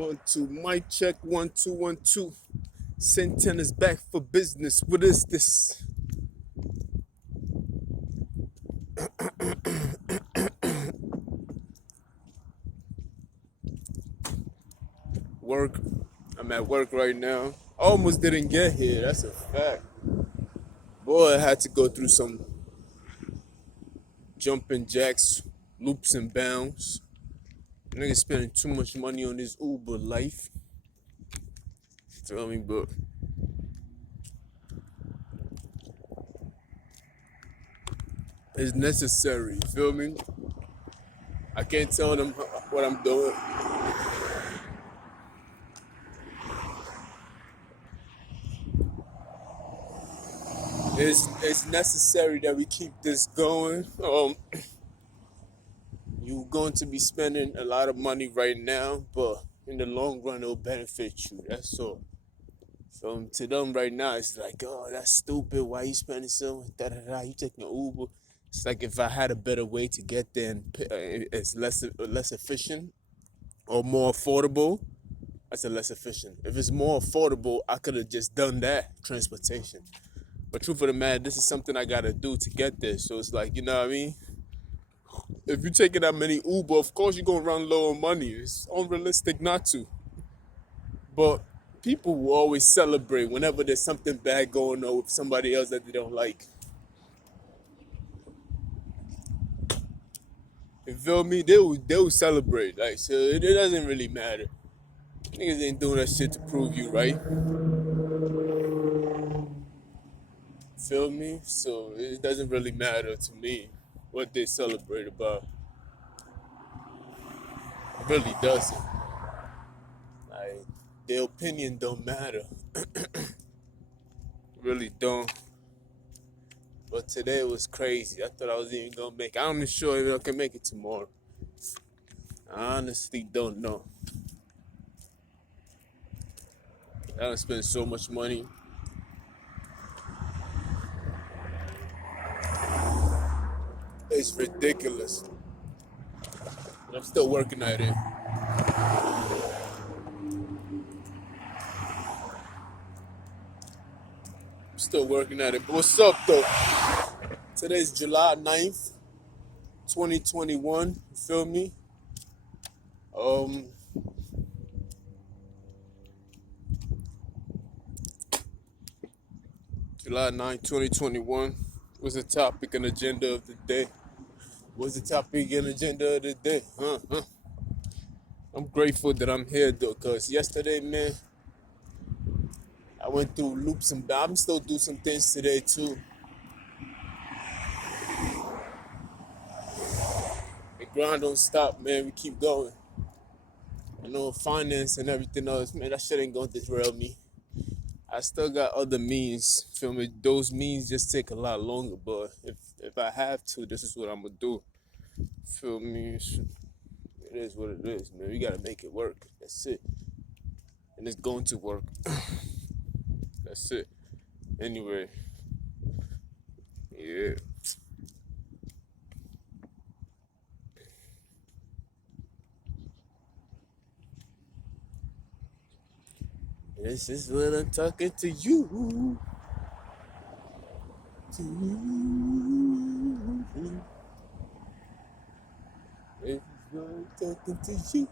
1 2, mic check 1 2 1 2. Centena's back for business. What is this? Work. I'm at work right now. Almost didn't get here. That's a fact. Boy, I had to go through some jumping jacks, loops and bounds. Nigga spending too much money on his Uber life. Feel me, but it's necessary. You feel me? I can't tell them what I'm doing. It's necessary that we keep this going. You're going to be spending a lot of money right now, but in the long run, it'll benefit you. That's all. So to them right now, it's like, oh, that's stupid. Why you spending so much? Da da da. You taking an Uber? It's like if I had a better way to get there and it's less efficient or more affordable. I said less efficient. If it's more affordable, I could have just done that transportation. But truth of the matter, this is something I gotta do to get there. So it's like, you know what I mean? If you're taking that many Uber, of course you're gonna run low on money. It's unrealistic not to. But people will always celebrate whenever there's something bad going on with somebody else that they don't like. You feel me? They will celebrate. Like, so it doesn't really matter. Niggas ain't doing that shit to prove you right. Feel me? So it doesn't really matter to me what they celebrate about. It really doesn't. Like, their opinion don't matter. Really don't. But today was crazy. I thought I was even gonna make it. I'm not sure if I can make it tomorrow. I honestly don't know. I done spent so much money. It's ridiculous. But I'm still working at it. Still working at it. But what's up though? Today's July 9th, 2021. You feel me? Um, July 9th, 2021. What's the topic and agenda of the day? What's the topic and agenda of the day? I'm grateful that I'm here though, cause yesterday, man, I went through loops and I'm still doing some things today too. The grind don't stop, man. We keep going. I know finance and everything else, man. That shit ain't gonna derail me. I still got other means. Feel me? Those means just take a lot longer, but if I have to, this is what I'm gonna do. Feel me? It is what it is, man. We gotta make it work. That's it. And it's going to work. That's it. Anyway, yeah. This is when I'm talking to you. To you. This is when I'm talking to you.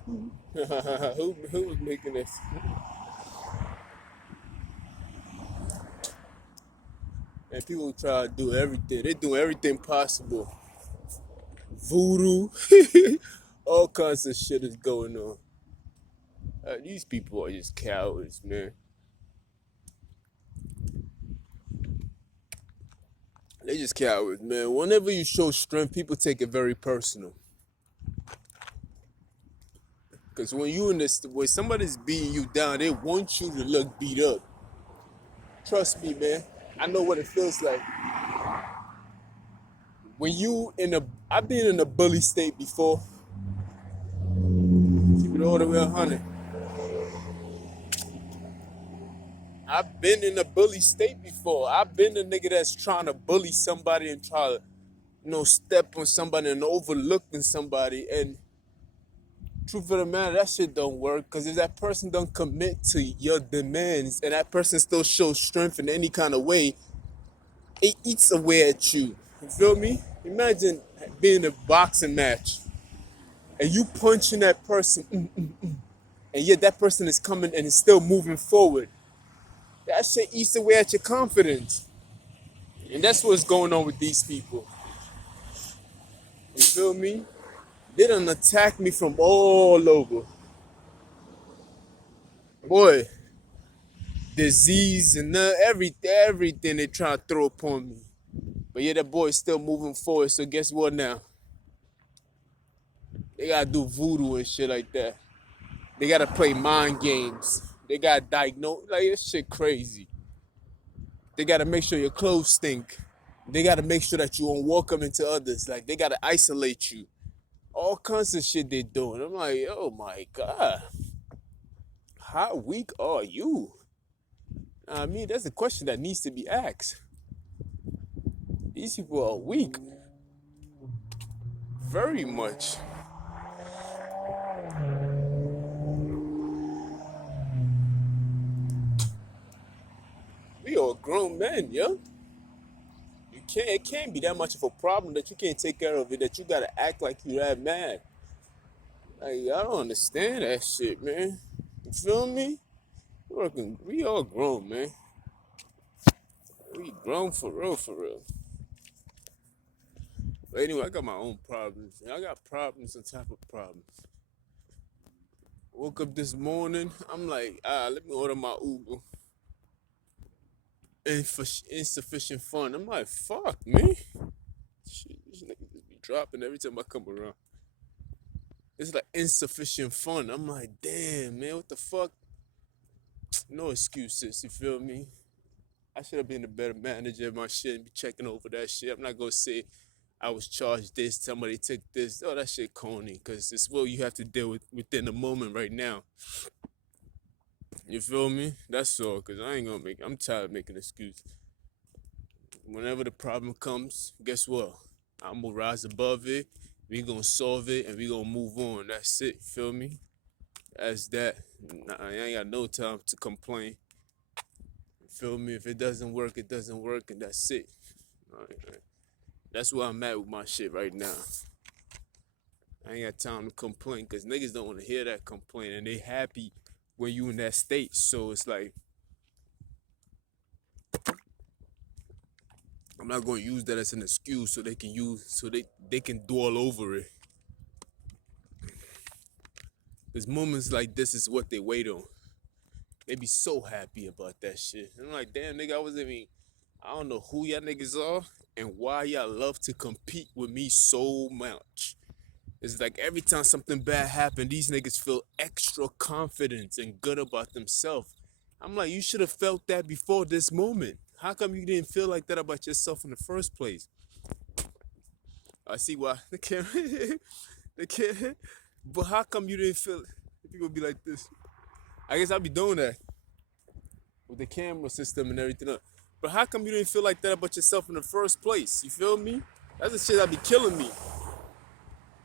who was making this? And people try to do everything. They do everything possible. Voodoo. All kinds of shit is going on. These people are just cowards, man. They just cowards, man. Whenever you show strength, people take it very personal. Cause when you in this, when somebody's beating you down, they want you to look beat up. Trust me, man. I know what it feels like. When you I've been in a bully state before. Keep it all the way 100. I've been in a bully state before. I've been the nigga that's trying to bully somebody and try to, step on somebody and overlooking somebody. And Truth of the matter, that shit don't work. Because if that person don't commit to your demands and that person still shows strength in any kind of way, it eats away at you. You feel me? Imagine being in a boxing match and you punching that person, and yet that person is coming and is still moving forward. That shit eats away at your confidence. And that's what's going on with these people. You feel me? They done attack me from all over. Boy, disease and everything they try to throw upon me. But yeah, that boy is still moving forward. So guess what now? They gotta do voodoo and shit like that. They gotta play mind games. They gotta diagnose. Like, this shit crazy. They gotta make sure your clothes stink. They gotta make sure that you unwelcome into others. Like, they gotta isolate you. All kinds of shit they doing. I'm like, oh my God. How weak are you? I mean, that's a question that needs to be asked. These people are weak. Very much. We are grown men, yo. It can't be that much of a problem that you can't take care of it, that you gotta act like you that mad. Like, I don't understand that shit, man. You feel me? We all grown, man. We grown for real, for real. But anyway, I got my own problems. I got problems on top of problems. Woke up this morning, I'm like, let me order my Uber. Insufficient fund. I'm like, fuck, man. Shit, these niggas just be dropping every time I come around. It's like insufficient fun. I'm like, damn, man, what the fuck? No excuses, you feel me? I should have been a better manager of my shit and be checking over that shit. I'm not gonna say I was charged this, somebody took this. Oh, that shit corny, because it's what you have to deal with within the moment right now. You feel me? That's all, because I'm tired of making excuses. Whenever the problem comes, guess what? I'm gonna rise above it, we gonna solve it, and we gonna move on. That's it, feel me? That's that. I ain't got no time to complain. Feel me? If it doesn't work, it doesn't work, and that's it. All right. That's where I'm at with my shit right now. I ain't got time to complain, because niggas don't want to hear that complaint, and they happy when you in that state. So it's like, I'm not going to use that as an excuse so they can dwell over it. Because moments like this is what they wait on. They be so happy about that shit. And I'm like, damn, nigga, I don't know who y'all niggas are and why y'all love to compete with me so much. It's like every time something bad happens, these niggas feel extra confident and good about themselves. I'm like, you should have felt that before this moment. How come you didn't feel like that about yourself in the first place? I see why. But how come you didn't feel it? People be like this. I guess I'll be doing that with the camera system and everything else. But how come you didn't feel like that about yourself in the first place? You feel me? That's the shit that be killing me.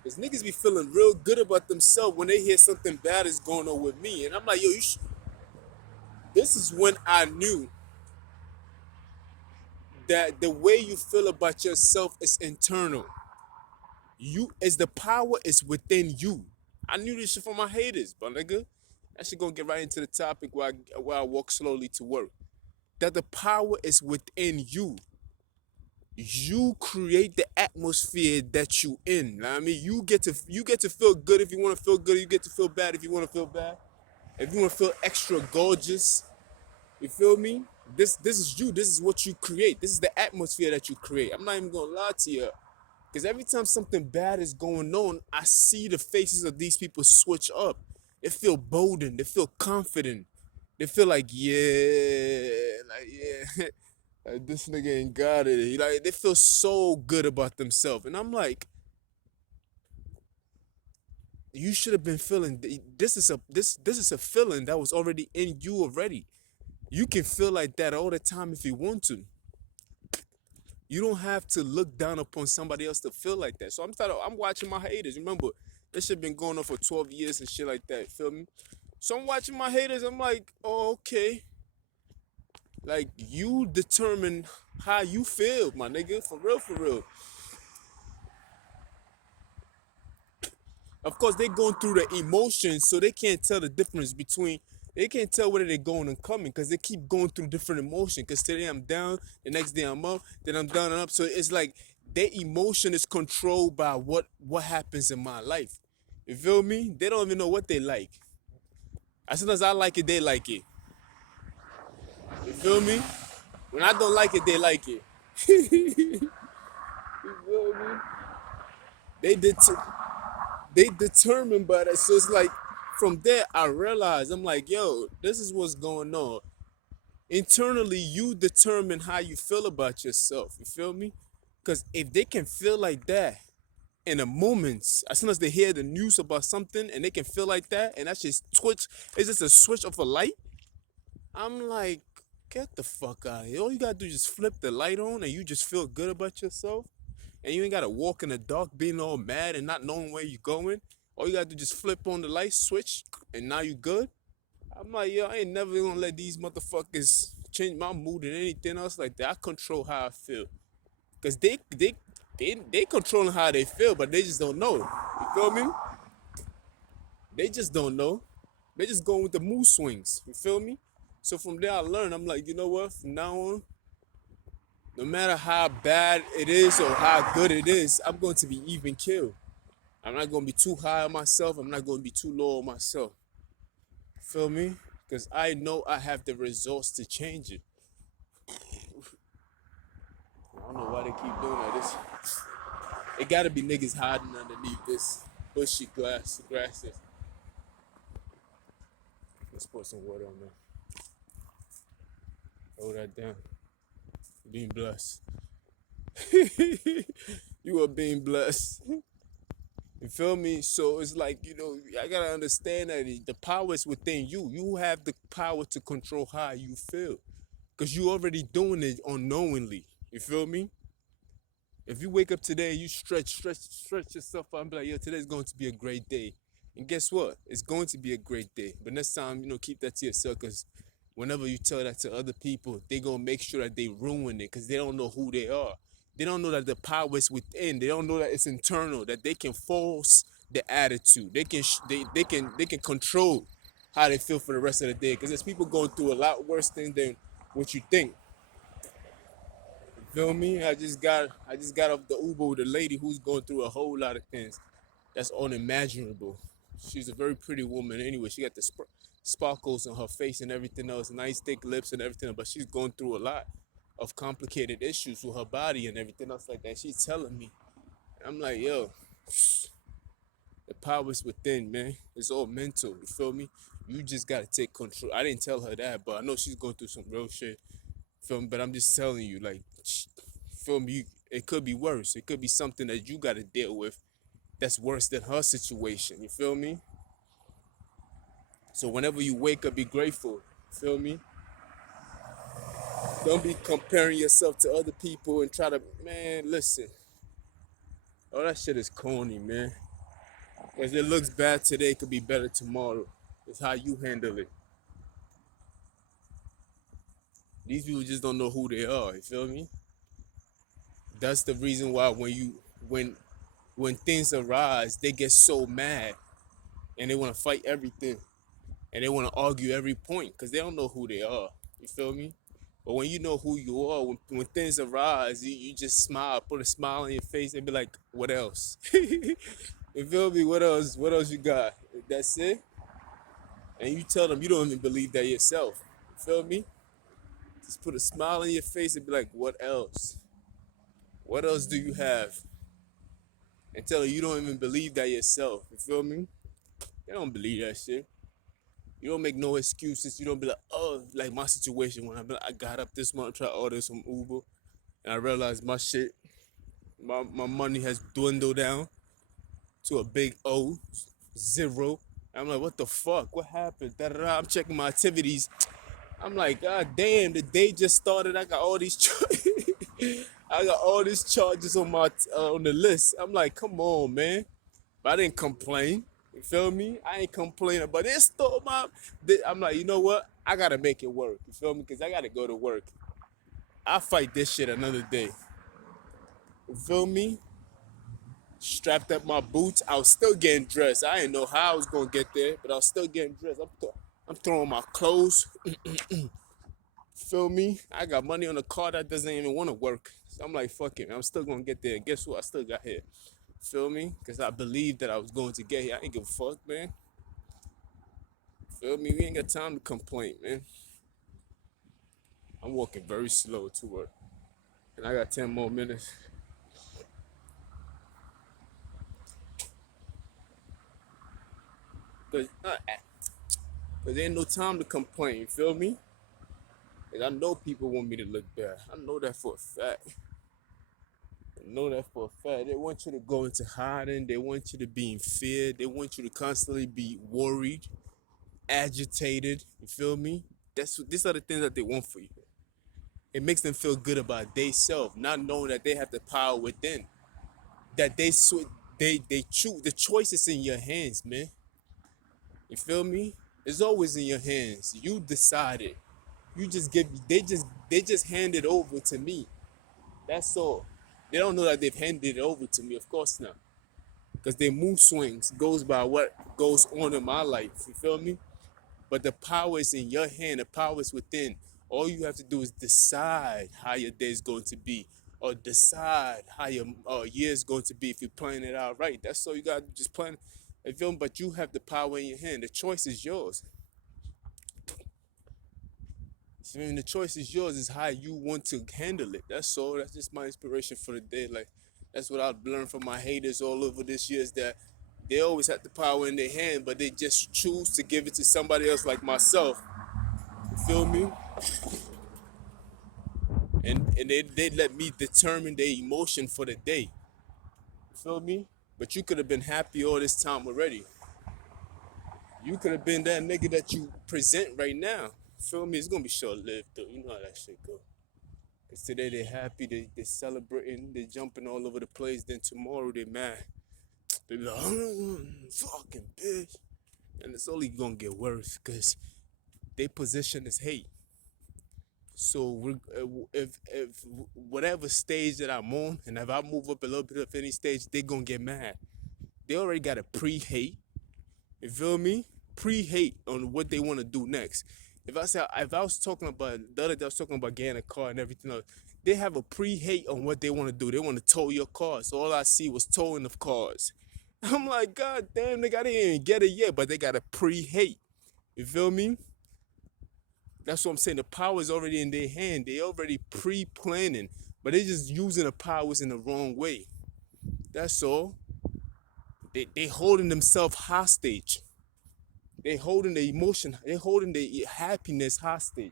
Because niggas be feeling real good about themselves when they hear something bad is going on with me. And I'm like, yo, this is when I knew that the way you feel about yourself is internal. The power is within you. I knew this shit from my haters, but nigga, that shit gonna get right into the topic while I walk slowly to work. That the power is within you. You create the atmosphere that you in. I mean, you get to feel good if you want to feel good. You get to feel bad if you want to feel bad. If you want to feel extra gorgeous, you feel me? This is you. This is what you create. This is the atmosphere that you create. I'm not even gonna lie to you, because every time something bad is going on, I see the faces of these people switch up. They feel boldened. They feel confident. They feel like, yeah, like, this nigga ain't got it. Like, they feel so good about themselves. And I'm like, you should have been feeling, this is a feeling that was already in you already. You can feel like that all the time if you want to. You don't have to look down upon somebody else to feel like that. So I'm watching my haters. Remember, This shit been going on for 12 years and shit like that. Feel me? So I'm watching my haters. I'm like, oh, okay. Like, you determine how you feel, my nigga. For real, for real. Of course, they going through the emotions, so they can't tell the difference between. They can't tell whether they're going and coming because they keep going through different emotions. Because today I'm down, the next day I'm up, then I'm down and up. So it's like their emotion is controlled by what happens in my life. You feel me? They don't even know what they like. As soon as I like it, they like it. You feel me? When I don't like it, they like it. You feel me? They did. They determined by that. So it's like from there I realized I'm like, yo, this is what's going on. Internally, you determine how you feel about yourself. You feel me? Because if they can feel like that in a moment, as soon as they hear the news about something and they can feel like that, and that's just twitch, it's just a switch of a light. I'm like, get the fuck out of here. All you gotta do is just flip the light on and you just feel good about yourself. And you ain't gotta walk in the dark being all mad and not knowing where you're going. All you gotta do is just flip on the light switch and now you good. I'm like, yo, I ain't never gonna let these motherfuckers change my mood and anything else like that. I control how I feel. Cause they controlling how they feel, but they just don't know. You feel me? They just don't know. They just going with the mood swings. You feel me? So from there I learned, I'm like, you know what? From now on, no matter how bad it is or how good it is, I'm going to be even killed. I'm not going to be too high on myself. I'm not going to be too low on myself. Feel me? Because I know I have the results to change it. I don't know why they keep doing that. It got to be niggas hiding underneath this bushy grasses. Let's put some water on there. Hold that down. Being blessed. You are being blessed. You feel me? So it's like, I gotta understand that the power is within you. You have the power to control how you feel. Because you already doing it unknowingly. You feel me? If you wake up today, you stretch yourself out and be like, yo, today's going to be a great day. And guess what? It's going to be a great day. But next time, keep that to yourself because whenever you tell that to other people, they going to make sure that they ruin it because they don't know who they are. They don't know that the power is within. They don't know that it's internal, that they can force the attitude. They can control how they feel for the rest of the day because there's people going through a lot worse things than what you think. Feel me? I just got off the Uber with a lady who's going through a whole lot of things that's unimaginable. She's a very pretty woman anyway. She got the sparkles on her face and everything else, nice thick lips and everything, but she's going through a lot of complicated issues with her body and everything else like that. She's telling me. I'm like, yo, the power's within, man. It's all mental, you feel me? You just gotta take control. I didn't tell her that, but I know she's going through some real shit. Feel me? But I'm just telling you, like, feel me? It could be worse. It could be something that you got to deal with that's worse than her situation. You feel me? So whenever you wake up, be grateful. Feel me? Don't be comparing yourself to other people and try to, man, listen. All that shit is corny, man. Because it looks bad today, it could be better tomorrow. It's how you handle it. These people just don't know who they are. You feel me? That's the reason why when things arise, they get so mad and they want to fight everything and they want to argue every point because they don't know who they are. You feel me? But when you know who you are, when things arise, you just smile, put a smile on your face and be like, what else? You feel me? What else? What else you got? That's it? And you tell them you don't even believe that yourself. You feel me? Just put a smile on your face and be like, what else? What else do you have? And tell them you don't even believe that yourself. You feel me? They don't believe that shit. You don't make no excuses. You don't be like, oh, like my situation when I got up this month, tried to order some Uber, and I realized my shit, my money has dwindled down to a big O, zero. I'm like, what the fuck? What happened? Da-da-da. I'm checking my activities. I'm like, God damn, the day just started. I got all these I got all these charges on the list. I'm like, come on, man. But I didn't complain. You feel me? I ain't complaining. But they stole my. I'm like, you know what? I gotta make it work. You feel me? Cause I gotta go to work. I'll fight this shit another day. You feel me? Strapped up my boots. I was still getting dressed. I didn't know how I was gonna get there, but I was still getting dressed. I'm throwing my clothes. Feel me? I got money on a car that doesn't even want to work. So I'm like, fuck it. I'm still gonna get there. And guess what? I still got here. Feel me? Because I believed that I was going to get here. I ain't give a fuck, man. Feel me? We ain't got time to complain, man. I'm walking very slow to work. And I got 10 more minutes. Cause there ain't no time to complain, you feel me? And I know people want me to look bad. I know that for a fact. I know that for a fact. They want you to go into hiding. They want you to be in fear. They want you to constantly be worried, agitated. You feel me? These are the things that they want for you. It makes them feel good about themselves, not knowing that they have the power within. That they choose. The choice is in your hands, man. You feel me? It's always in your hands. You decide it. You just give. They just hand it over to me. That's all. They don't know that they've handed it over to me. Of course not, because their mood swings goes by what goes on in my life. You feel me? But the power is in your hand. The power is within. All you have to do is decide how your day is going to be, or decide how your year is going to be if you're planning it out right. That's all you got to just plan. You feel me? But you have the power in your hand. The choice is yours. I mean, the choice is yours. Is how you want to handle it. That's all. That's just my inspiration for the day. Like, that's what I've learned from my haters all over this year. Is that they always have the power in their hand, but they just choose to give it to somebody else, like myself. You feel me? And they let me determine their emotion for the day. You feel me? But you could have been happy all this time already. You could have been that nigga that you present right now. Feel me? It's gonna be short lived though. You know how that shit go. Cause today they're happy, they celebrating, they jumping all over the place. Then tomorrow they mad. They be like, fucking bitch. And it's only gonna get worse cause they position is hate. So if whatever stage that I'm on, and if I move up a little bit of any stage, they gonna get mad. They already got a pre-hate. You feel me? Pre-hate on what they want to do next. If I was talking about the other day, I was talking about getting a car and everything else. They have a pre-hate on what they want to do. They want to tow your car. So all I see was towing of cars. I'm like, God damn, nigga, I didn't even get it yet, but they got a pre-hate. You feel me? That's what I'm saying. The power is already in their hand. They already pre-planning, but they just using the powers in the wrong way. That's all. They holding themselves hostage. They holding the emotion. They holding the happiness hostage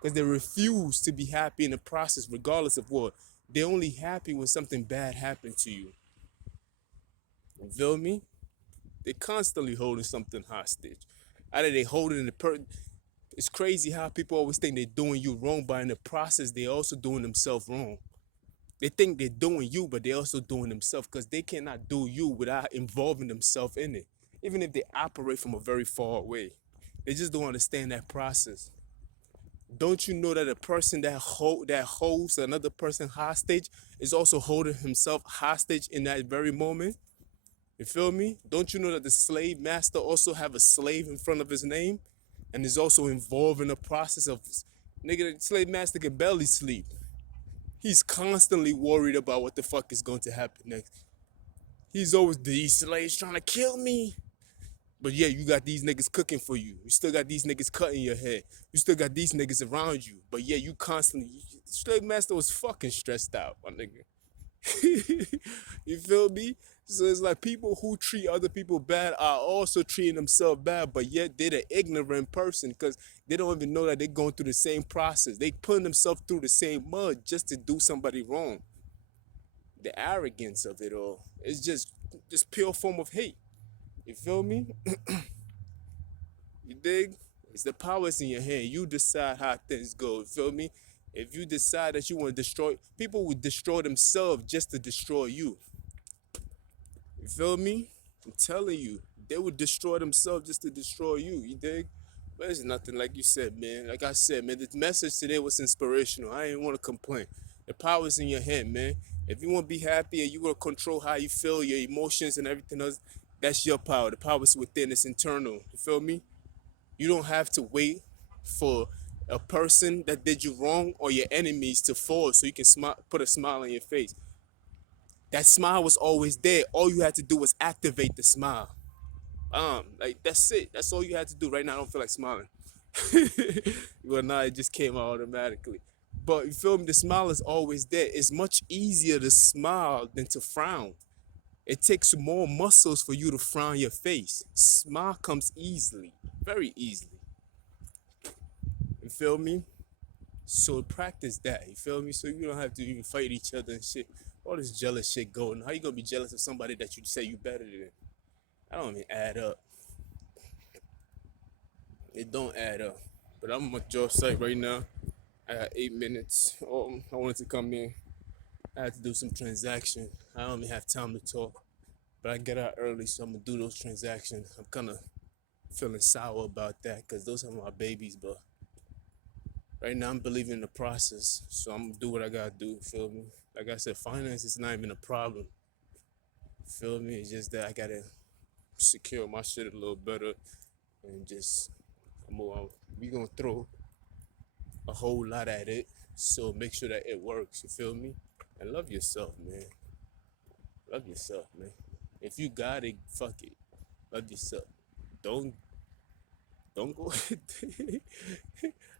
because they refuse to be happy in the process, regardless of what. They're only happy when something bad happened to you. You feel me? They constantly holding something hostage. Either they holding the It's crazy how people always think they're doing you wrong, but in the process, they're also doing themselves wrong. They think they're doing you, but they're also doing themselves because they cannot do you without involving themselves in it. Even if they operate from a very far away, they just don't understand that process. Don't you know that a person that holds another person hostage is also holding himself hostage in that very moment? You feel me? Don't you know that the slave master also have a slave in front of his name and is also involved in the process of, nigga, the slave master can barely sleep. He's constantly worried about what the fuck is going to happen next. He's always, these slaves trying to kill me. But yeah, you got these niggas cooking for you. You still got these niggas cutting your head. You still got these niggas around you. But yeah, you constantly, slave master was fucking stressed out, my nigga. You feel me? So it's like people who treat other people bad are also treating themselves bad, but yet they're the ignorant person because they don't even know that they're going through the same process. They putting themselves through the same mud just to do somebody wrong. The arrogance of it all is just pure form of hate. You feel me? You dig? It's the powers in your hand. You decide how things go. You feel me? If you decide that you want to destroy, people will destroy themselves just to destroy you. You feel me? I'm telling you, they would destroy themselves just to destroy you. You dig? But it's nothing like you said, man. Like I said, man, the message today was inspirational. I ain't want to complain. The power's in your hand, man. If you want to be happy and you want to control how you feel, your emotions and everything else, that's your power. The power's within. It's internal. You feel me? You don't have to wait for a person that did you wrong or your enemies to fall so you can put a smile on your face. That smile was always there. All you had to do was activate the smile. Like that's it. That's all you had to do. Right now, I don't feel like smiling. Well, now it just came out automatically. But you feel me? The smile is always there. It's much easier to smile than to frown. It takes more muscles for you to frown your face. Smile comes easily, very easily. You feel me? So practice that. You feel me? So you don't have to even fight each other and shit. All this jealous shit going. How you gonna be jealous of somebody that you say you better than? I don't even add up. It don't add up. But I'm on job site right now. I got 8 minutes. I wanted to come in. I had to do some transaction. I don't even have time to talk. But I get out early, so I'm gonna do those transactions. I'm kind of feeling sour about that because those are my babies. But right now, I'm believing in the process, so I'm gonna do what I gotta do. Feel me? Like I said, finance is not even a problem. Feel me? It's just that I gotta secure my shit a little better and just we gonna throw a whole lot at it, so make sure that it works. You feel me? And love yourself, man. Love yourself, man. If you got it, fuck it. Love yourself. Don't don't go.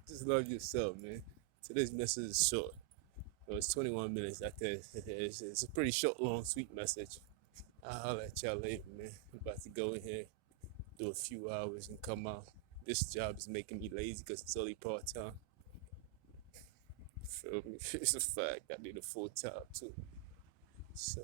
Just love yourself, man. Today's message is short. It's 21 minutes. It's a pretty short, long, sweet message. I'll holler at y'all later, man. I'm about to go in here, do a few hours, and come out. This job is making me lazy because it's only part time. Feel me? It's a fact. I need a full time too. So